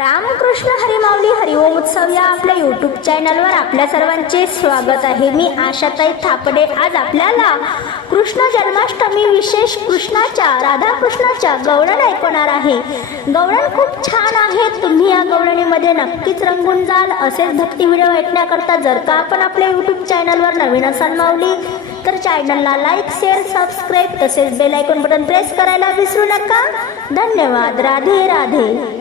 रामकृष्ण हरिमावली हरिओम उत्सव या आपल्या यूट्यूब चॅनलवर आपल्या सर्वांचे स्वागत आहे. मी आशाताई थापडे. आज आपल्याला कृष्ण जन्माष्टमी विशेष कृष्णाच्या राधाकृष्णाच्या गवळण ऐकवणार आहे. गवळण खूप छान आहे. तुम्ही या गवळणीमध्ये नक्कीच रंगून जाल. असेच भक्ती व्हिडिओ ऐकण्याकरता जर का आपण आपल्या यूट्यूब चॅनलवर नवीन असाल मावली तर चॅनलला लाईक शेअर सबस्क्राईब तसेच बेल आयकॉन बटन प्रेस करायला विसरू नका. धन्यवाद. राधे राधे.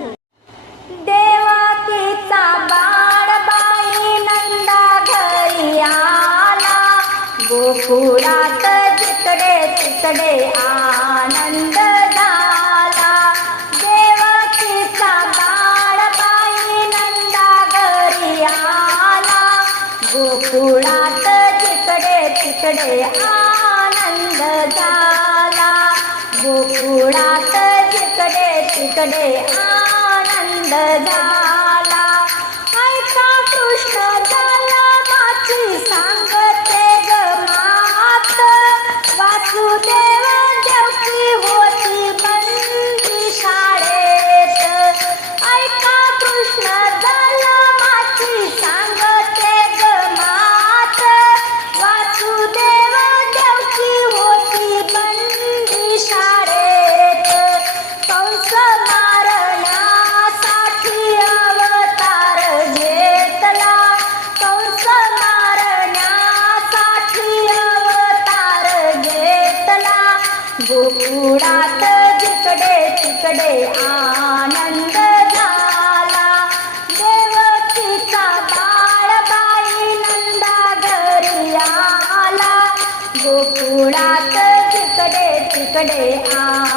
तिकडे आनंद झाला. देवाकीचा बाळबाई नंदा घरी आला. गोकुळात जिकडे तिकडे आनंद झाला. गोकुळात जिकडे तिकडे आनंद झाला. उडात जिकडे तिकडे आनंद झाला. देवकीचा बाळबाई नंदा घरी आला. गोकुळात जिकडे तिकडे आ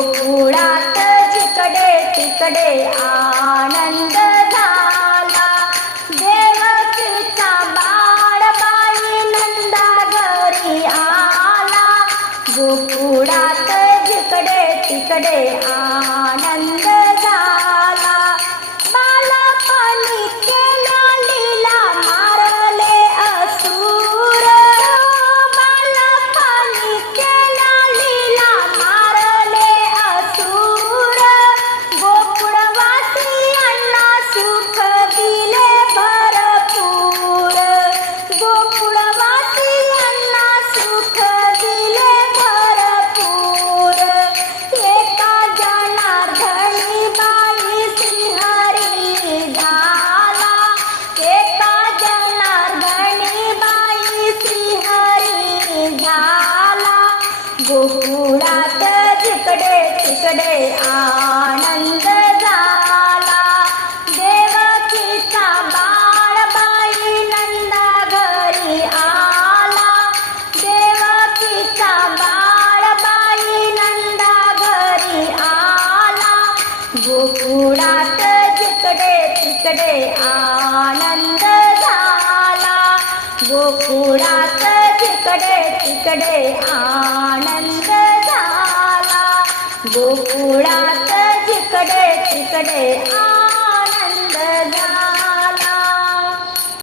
गोकुळात जिकडे तिकडे आनंद झाला. देवकीचा बाळबाई नंदा घरी आला. गोकुळात जिकडे तिकडे आनंद झाला. बालपणी गोकुळात जिकडे तिकडे आनंद झाला. देवकीचा बाळबाई नंदा घरी आला. देवकीचा बाळबाई नंदा घरी आला. गोकुळात जिकडे तिकडे आनंद झाला. गोकुळात तिकडे तिकडे आनंद गोकुळात जिकडे तिकडे